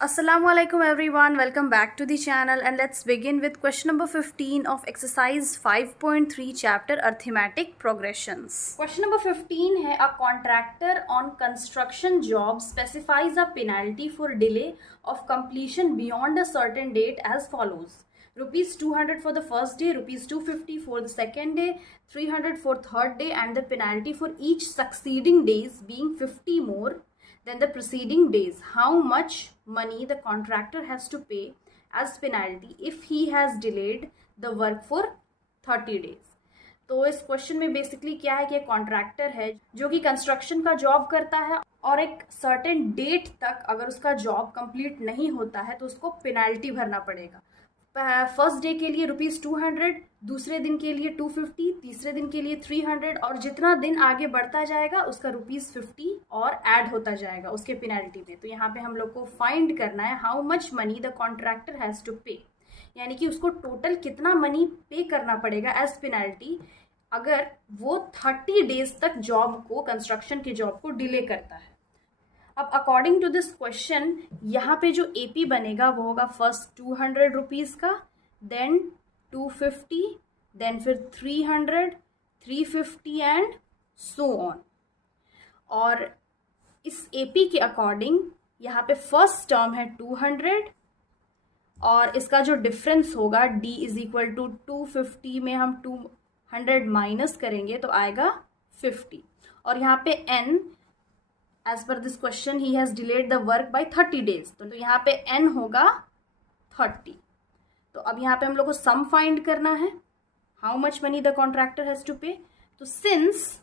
Assalamualaikum everyone, welcome back to the channel and let's begin with question number 15 of exercise 5.3 chapter arithmetic progressions. Question number 15 है, a contractor on construction job specifies a penalty for delay of completion beyond a certain date as follows. Rupees 200 for the first day, rupees 250 for the second day, 300 for third day, and the penalty for each succeeding days being 50 more than the preceding days. How much money the contractor has to pay as penalty if he has delayed the work for 30 days. तो इस question में basically क्या है कि contractor है जो कि construction का जॉब करता है और एक सर्टेन डेट तक अगर उसका जॉब कंप्लीट नहीं होता है तो उसको पेनाल्टी भरना पड़ेगा. फर्स्ट डे के लिए रुपीज़ 200, दूसरे दिन के लिए 250, तीसरे दिन के लिए 300 और जितना दिन आगे बढ़ता जाएगा उसका रुपीज़ 50 और ऐड होता जाएगा उसके पेनल्टी में. तो यहाँ पे हम लोग को फाइंड करना है how much money the contractor has to pay, यानी कि उसको टोटल कितना मनी पे करना पड़ेगा एज पेनल्टी अगर वो 30 डेज तक जॉब को, कंस्ट्रक्शन के जॉब को डिले करता है. अब अकॉर्डिंग टू दिस क्वेश्चन यहाँ पे जो एपी बनेगा वो होगा फर्स्ट 200 रुपीज़ का, देन 250, देन फिर 300, 350 एंड सो ऑन. और इस एपी के अकॉर्डिंग यहाँ पे फर्स्ट टर्म है 200 और इसका जो डिफरेंस होगा d इज इक्वल टू 250 में हम 200 माइनस करेंगे तो आएगा 50. और यहाँ पे n as per this question he has delayed the work by 30 days, तो यहाँ पे n होगा 30. तो अब यहाँ पे हम लोग को सम फाइंड करना है how much money the contractor has to pay. तो since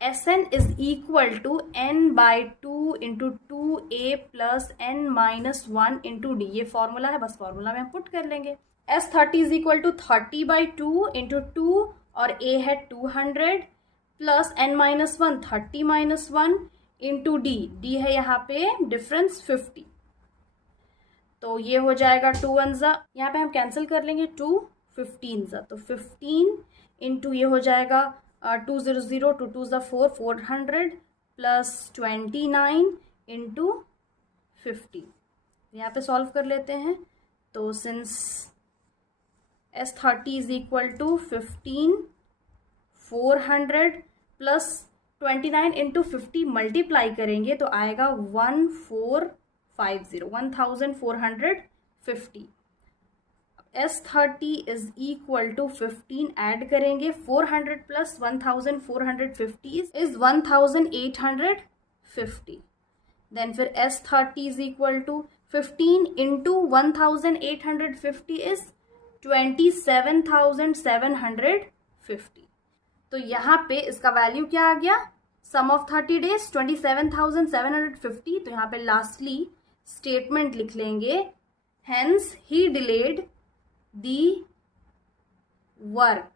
Sn is equal to n by 2 into 2a plus n minus 1 into d, ये फॉर्मूला है, बस फॉर्मूला में हम पुट कर लेंगे. S30 is equal to 30 by 2 into 2 और a है 200 plus n minus 1 30 minus 1 into d, d है यहाँ पे डिफरेंस 50. तो ये हो जाएगा 2 1 यहाँ पे हम कैंसिल कर लेंगे 2 15 तो 15 इंटू ये हो जाएगा 200 2 2 4 400 प्लस 29 इंटू 50. यहाँ पे सॉल्व कर लेते हैं. तो since S30 is equal to 15 400 plus 29 into 50 multiply करेंगे तो आएगा 1450. S30 is equal to 15 add करेंगे 400 प्लस 1450 इज 1850. देन फिर S30 is equal to 15 into 1850 is 27,750. तो यहाँ पे इसका वैल्यू क्या आ गया, सम ऑफ 30 डेज 27,750. तो यहाँ पे लास्टली स्टेटमेंट लिख लेंगे hence he delayed the work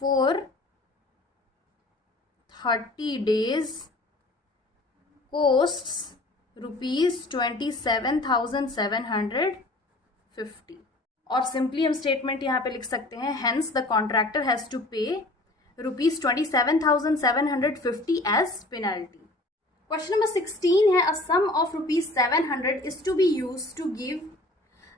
for 30 days costs rupees 27,750. और सिंपली हम स्टेटमेंट यहाँ पे लिख सकते हैं hence the contractor has to pay rupees 27,750 as penalty. Question number 16 है, a sum of rupees 700 is to be used to give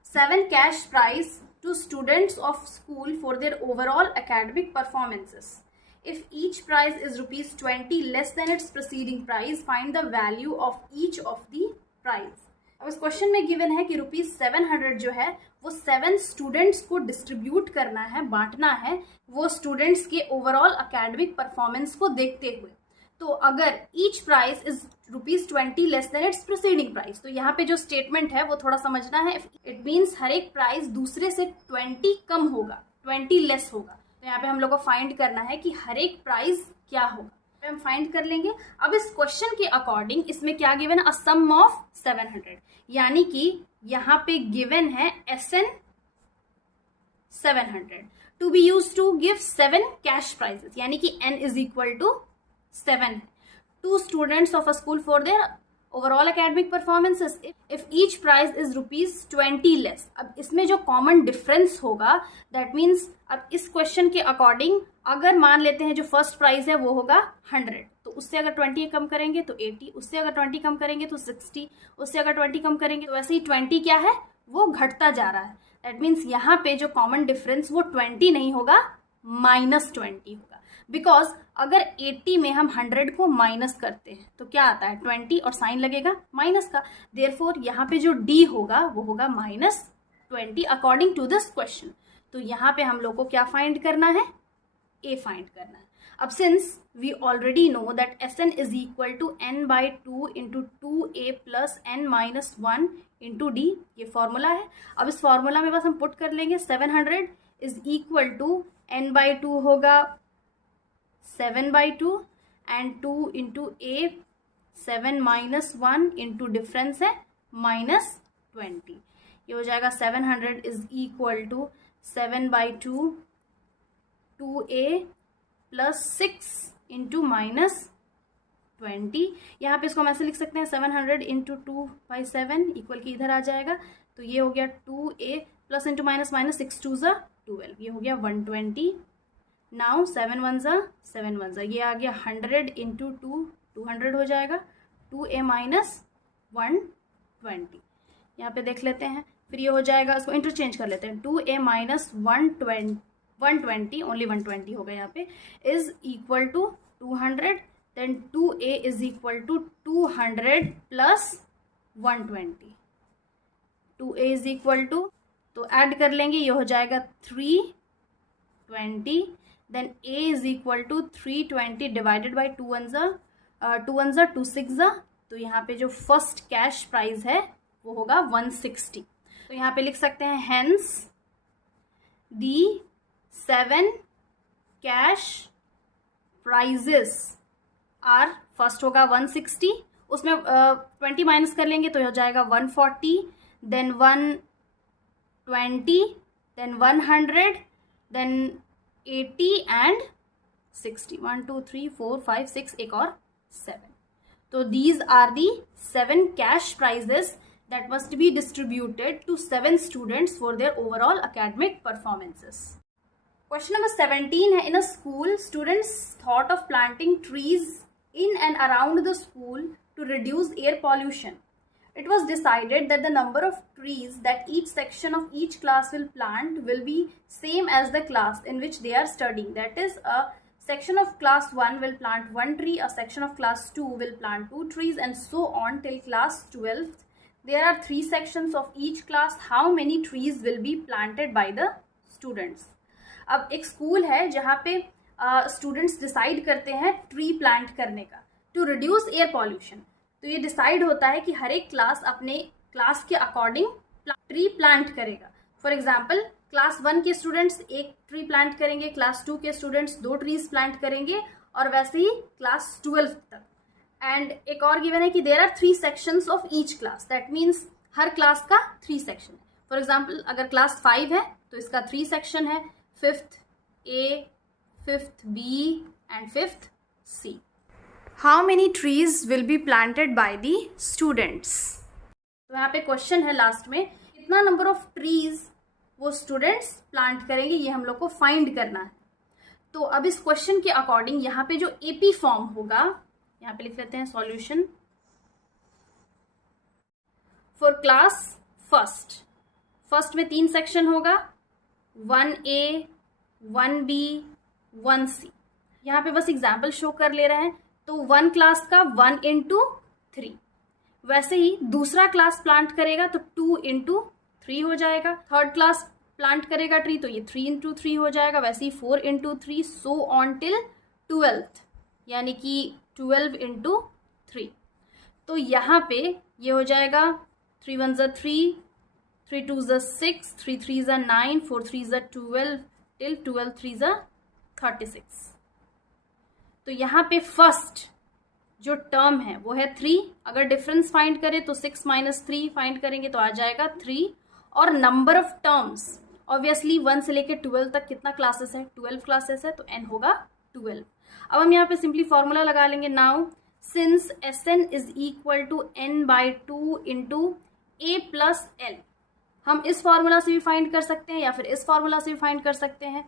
7 cash prize to students of school for their overall academic performances. If each prize is rupees 20 less than its preceding price, find the value of each of the prize. अब इस question में given है कि rupees 700 जो है वो 7 students को distribute करना है, बांटना है, वो स्टूडेंट्स के ओवरऑल एकेडमिक परफॉर्मेंस को देखते हुए. तो अगर each price is rupees 20 less than it's preceding price, तो यहाँ पे जो स्टेटमेंट है वो थोड़ा समझना है. इट मीन्स हर एक प्राइस दूसरे से 20 कम होगा, 20 लेस होगा. तो यहाँ पे हम लोग को फाइंड करना है कि हर एक प्राइस क्या होगा, हम फाइंड कर लेंगे. अब इस क्वेश्चन के अकॉर्डिंग इसमें क्या गिवन है, अ सम ऑफ 700, यानी कि यहाँ पे गिवन है SN 700 to be use to give 7 cash prizes, यानी कि N is equal to 7 to students of a school for their overall academic performances if each prize is rupees 20 less. अब इसमें जो कॉमन डिफरेंस होगा that means अब इस question के according अगर मान लेते हैं जो फर्स्ट प्राइज है वो होगा 100, तो तो उससे अगर 20 कम करेंगे तो 80, उससे अगर 20 कम करेंगे तो 60, उससे अगर 20 कम करेंगे तो वैसे ही 20 क्या है, वो घटता जा रहा है। दैट मीन्स यहाँ पे जो कॉमन डिफरेंस वो 20 नहीं होगा, -20 होगा। बिकॉज अगर 80 में हम 100 को माइनस करते हैं तो क्या आता है 20 और साइन लगेगा माइनस का। देयरफॉर यहाँ पे जो डी होगा वो होगा -20 अकॉर्डिंग टू दिस क्वेश्चन। तो यहाँ पे हम लोग को क्या फाइंड करना है, ए फाइंड करना है। अब since we already know that Sn is equal to n/2 into 2a plus n-1 into d, ये फॉर्मूला है। अब इस फॉर्मूला में बस हम पुट कर लेंगे 700 इज इक्वल टू n/2 होगा 7/2 and 2 into a 7-1 into difference है -20। ये हो जाएगा 700 is equal to 7/2 2a plus 6 into -20। यहाँ पे इसको हम ऐसे लिख सकते हैं 700 इंटू 2/7 इक्वल की इधर आ जाएगा। तो ये हो गया 2a प्लस इंटू माइनस 6 2 ज़ा 12, ये हो गया 120। नाउ 7 1 ज़ा 7 1 ज़ा, ये आ गया 100 इंटू 2 200 हो जाएगा 2a माइनस 120। यहाँ पे देख लेते हैं, फिर ये हो जाएगा, इसको इंटरचेंज कर लेते हैं, 2a माइनस 120 ओनली 120 होगा यहाँ पे, is equal to 200, then 2a is equal to 200 plus 120, 2a is equal to, तो ऐड कर लेंगे, ये हो जाएगा 320, then a is equal to 320 divided by 2 1 ज़ा 2 6 ज़ा। तो यहाँ पे जो फर्स्ट कैश प्राइस है वो होगा 160। तो यहाँ पे लिख सकते हैं hence the 7 cash prizes are, first होगा 160, उसमें 20 माइनस कर लेंगे तो हो जाएगा 140, देन 120, देन 100, देन 80 एंड 60, 1 2 3 4 5 6, एक और 7। तो these are the 7 cash prizes that must be distributed to 7 students for their overall academic performances. Question number 17 है, in a school students thought of planting trees in and around the school to reduce air pollution. It was decided that the number of trees that each section of each class will plant will be same as the class in which they are studying. That is, a section of class 1 will plant 1 tree, a section of class 2 will plant 2 trees, and so on till class 12th. There are 3 sections of each class. How many trees will be planted by the students? अब एक school है जहाँ पे students decide करते हैं tree plant करने का to reduce air pollution. तो ये डिसाइड होता है कि हर एक क्लास अपने क्लास के अकॉर्डिंग ट्री प्लांट करेगा। फॉर एग्जाम्पल, क्लास 1 के स्टूडेंट्स 1 ट्री प्लांट करेंगे, क्लास 2 के स्टूडेंट्स 2 ट्रीज प्लांट करेंगे, और वैसे ही क्लास 12 तक। एंड एक और गिवन है कि there are 3 sections of each class, that means हर क्लास का 3 सेक्शन है। फॉर एग्जाम्पल, अगर क्लास 5 है तो इसका 3 सेक्शन है, 5th A, 5th B and 5th C. How many trees will be planted by the students? तो यहाँ पे क्वेश्चन है लास्ट में, कितना नंबर ऑफ ट्रीज वो स्टूडेंट्स प्लांट करेंगे, ये हम लोग को फाइंड करना है। तो अब इस क्वेश्चन के अकॉर्डिंग यहाँ पे जो एपी फॉर्म होगा, यहाँ पे लिख लेते हैं सॉल्यूशन फॉर क्लास फर्स्ट में 3 सेक्शन होगा, 1A, 1B, 1C। यहाँ पे बस एग्जाम्पल शो कर ले रहे हैं। तो 1 क्लास का 1 इंटू 3, वैसे ही दूसरा क्लास प्लांट करेगा तो 2 इंटू 3 हो जाएगा। थर्ड क्लास प्लांट करेगा ट्री तो ये 3 इंटू 3 हो जाएगा, वैसे ही 4 into 3, so on till 12th, यानी कि 12 इंटू 3। तो यहाँ पे ये हो जाएगा 3 1 ज़ा 3, 3 2 ज़ा 6, 3 3 ज़ा 9, 4 3 ज़ा 12 टिल 12 3 ज़ा 36। तो यहाँ पे फर्स्ट जो टर्म है वो है 3। अगर डिफरेंस फाइंड करें तो 6 माइनस 3 फाइंड करेंगे तो आ जाएगा 3। और नंबर ऑफ टर्म्स ऑब्वियसली 1 से लेके 12 तक कितना क्लासेस है, 12 क्लासेस है, तो n होगा 12। अब हम यहाँ पे सिंपली फॉर्मूला लगा लेंगे। Now since Sn is equal to n/2 into a plus l, हम इस फॉर्मूला से भी फाइंड कर सकते हैं या फिर इस फॉर्मूला से भी फाइंड कर सकते हैं।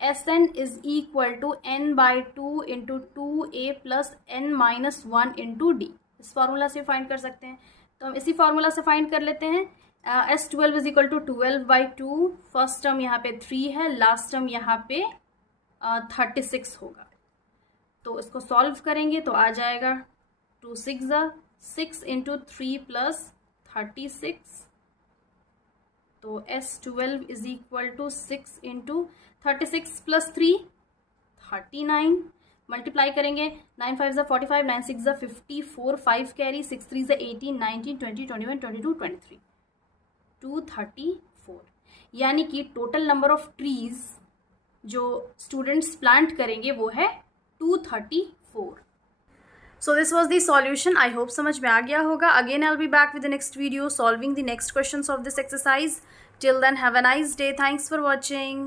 Sn is equal to n/2 into 2a plus n-1 into d। इस फार्मूला से फाइंड कर सकते हैं, तो हम इसी फार्मूला से फाइंड कर लेते हैं। S12 is equal to 12/2, first term यहाँ पे 3 है, लास्ट टर्म यहाँ पे 36 होगा। तो इसको सॉल्व करेंगे तो आ जाएगा 2 6 इंटू 3 प्लस 36, तो S12 is equal to 6 into 36 plus 3 39, multiply करेंगे 9 5 ज़ा 45, 9 6 ज़ा 54, 5 कैरी, 6 3 ज़ा 18, 19 20 21 22 23, 234। यानी कि टोटल नंबर ऑफ ट्रीज जो स्टूडेंट्स प्लांट करेंगे वो है 234। So this was the solution. I hope समझ में आ गया होगा. Again I'll be back with the next video solving the next questions of this exercise. Till then have a nice day. Thanks for watching.